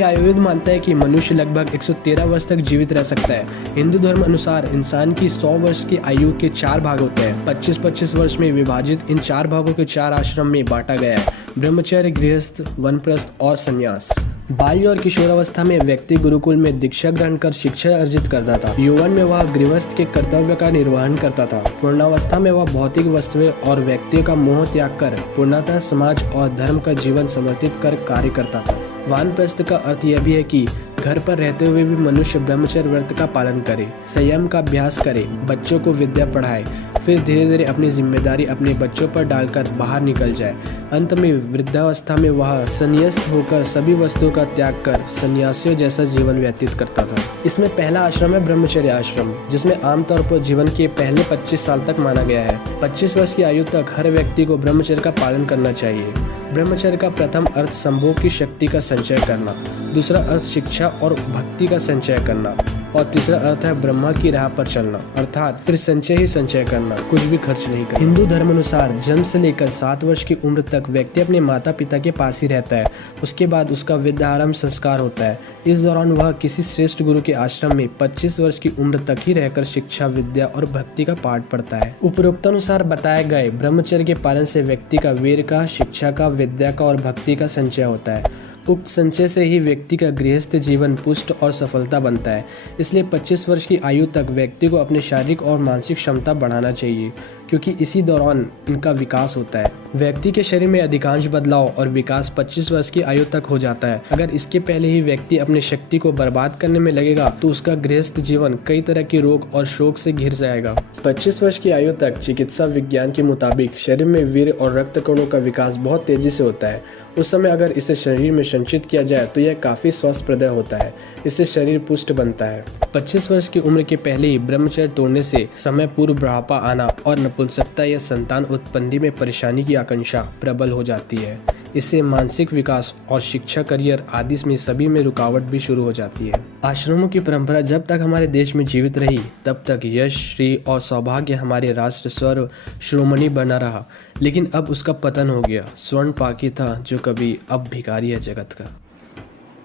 क्योंकि आयुर्वेद मानता है कि मनुष्य लगभग 113 वर्ष तक जीवित रह सकता है। हिंदू धर्म अनुसार इंसान की 100 वर्ष की आयु के 4 भाग होते हैं। 25-25 वर्ष में विभाजित इन 4 भागों के 4 आश्रम में बांटा गया है: ब्रह्मचर्य, गृहस्थ, वानप्रस्थ और संन्यास। बाल्य और किशोरावस्था में व्यक्ति गुरुकुल में दीक्षा ग्रहण कर शिक्षा अर्जित करता था। यौवन में वह गृहस्थ के कर्तव्य का निर्वहन करता था। पूर्णावस्था में वह भौतिक वस्तुएं और व्यक्तियों का मोह त्याग कर पूर्णतः समाज और धर्म का जीवन समर्पित कर कार्य करता था। वानप्रस्थ का अर्थ यह भी है कि घर पर रहते हुए भी मनुष्य ब्रह्मचर्य व्रत का पालन करे, संयम का अभ्यास करे, बच्चों को विद्या पढ़ाए, फिर धीरे धीरे अपनी जिम्मेदारी अपने बच्चों पर डालकर बाहर निकल जाए। अंत में वृद्धावस्था में वह संन्यास्त होकर सभी वस्तुओं का त्याग कर सन्यासियों जैसा जीवन व्यतीत करता था। इसमें पहला आश्रम है ब्रह्मचर्य आश्रम, जिसमें आमतौर पर जीवन के पहले 25 साल तक माना गया है। 25 वर्ष की आयु तक हर व्यक्ति को ब्रह्मचर्य का पालन करना चाहिए। ब्रह्मचर्य का प्रथम अर्थ संभोग की शक्ति का संचय करना, दूसरा अर्थ शिक्षा और भक्ति का संचय करना और तीसरा अर्थ है ब्रह्मा की राह पर चलना, अर्थात फिर संचय ही संचय करना, कुछ भी खर्च नहीं करना। हिंदू धर्म अनुसार जन्म से लेकर 7 वर्ष की उम्र तक व्यक्ति अपने माता पिता के पास ही रहता है। उसके बाद उसका विद्यारंभ संस्कार होता है। इस दौरान वह किसी श्रेष्ठ गुरु के आश्रम में 25 वर्ष की उम्र तक ही रहकर शिक्षा, विद्या और भक्ति का पाठ पढ़ता है। उपरोक्तानुसार बताए गए ब्रह्मचर्य के पालन से व्यक्ति का वीर का, शिक्षा का, विद्या का और भक्ति का संचय होता है। उक्त संचय से ही व्यक्ति का गृहस्थ जीवन पुष्ट और सफलता बनता है। इसलिए 25 वर्ष की आयु तक व्यक्ति को अपनी शारीरिक और मानसिक क्षमता बढ़ाना चाहिए, क्योंकि इसी दौरान इनका विकास होता है। व्यक्ति के शरीर में अधिकांश बदलाव और विकास 25 वर्ष की आयु तक हो जाता है। अगर इसके पहले ही व्यक्ति अपनी शक्ति को बर्बाद करने में लगेगा तो उसका गृहस्थ जीवन कई तरह के रोग और शोक से घिर जाएगा। 25 वर्ष की आयु तक चिकित्सा विज्ञान के मुताबिक शरीर में वीर्य और रक्त कणों का विकास बहुत तेजी से होता है। उस समय अगर इसे शरीर में संचित किया जाए तो यह काफी स्वास्थ्यप्रद होता है। इससे शरीर पुष्ट बनता है। 25 वर्ष की उम्र के पहले ही ब्रह्मचर्य तोड़ने से समय पूर्व बुढ़ापा आना और नपुंसकता या संतान उत्पत्ति में परेशानी की आशंका प्रबल हो जाती है। इससे मानसिक विकास और शिक्षा, करियर आदि में सभी में रुकावट भी शुरू हो जाती है। आश्रमों की परंपरा जब तक हमारे देश में जीवित रही तब तक यश, श्री और सौभाग्य हमारे राष्ट्र सर्व श्रोमणी बना रहा, लेकिन अब उसका पतन हो गया। स्वर्ण पाकी था जो कभी अब भिखारी है जगत का।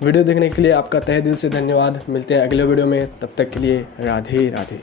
वीडियो देखने के लिए आपका तहे दिल से धन्यवाद। मिलते हैं अगले वीडियो में, तब तक के लिए राधे राधे।